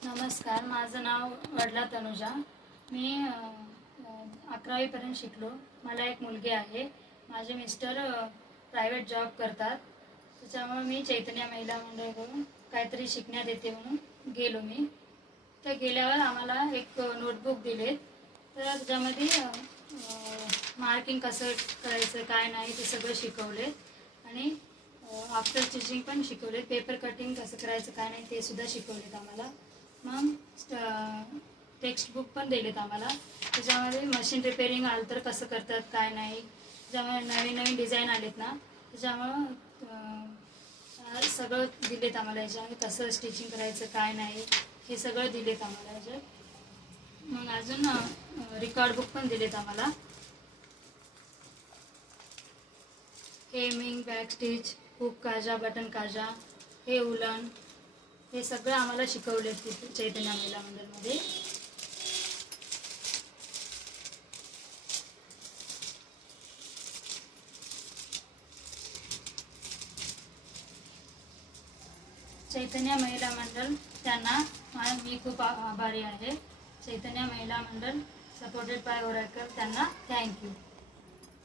नमस्कार, माझं नाव वडला तनुजा. मी 11वीपर्यंत शिकलो. मला एक मुलगी आहे. माझे मिस्टर प्रायव्हेट जॉब करतात. त्याच्यामुळे मी चैतन्य महिला मंडळाकडून काहीतरी शिकण्यात येते म्हणून गेलो मी. तर गेल्यावर आम्हाला एक नोटबुक दिले. तर त्याच्यामध्ये मार्किंग कसं करायचं काय नाही ते सगळं शिकवले आणि आफ्टर स्टिचिंग पण शिकवले. पेपर कटिंग कसं करायचं काय नाही ते सुद्धा शिकवलेत आम्हाला. मग टेक्स्टबुक पण दिलेत आम्हाला. त्याच्यामध्ये मशीन रिपेअरिंग आलं तर कसं करतात काय नाही, त्याच्यामुळे नवीन नवीन डिझाईन आलेत ना, त्याच्यामुळं सगळं दिलेत आम्हाला. याच्यामध्ये कसं स्टिचिंग करायचं काय नाही हे सगळं दिलेत आम्हाला याच्यात. मग अजून रेकॉर्ड बुक पण दिलेत आम्हाला. हेमिंग, बॅक स्टिच, हुक काजा, बटन काजा, हे उलन, हे सगळं आम्हाला शिकवले तिथे चैतन्य महिला मंडळमध्ये. चैतन्य महिला मंडळ त्यांना मी खूप आभारी आहे. चैतन्य महिला मंडळ सपोर्टेड बाय ओरॅकल, त्यांना थँक्यू.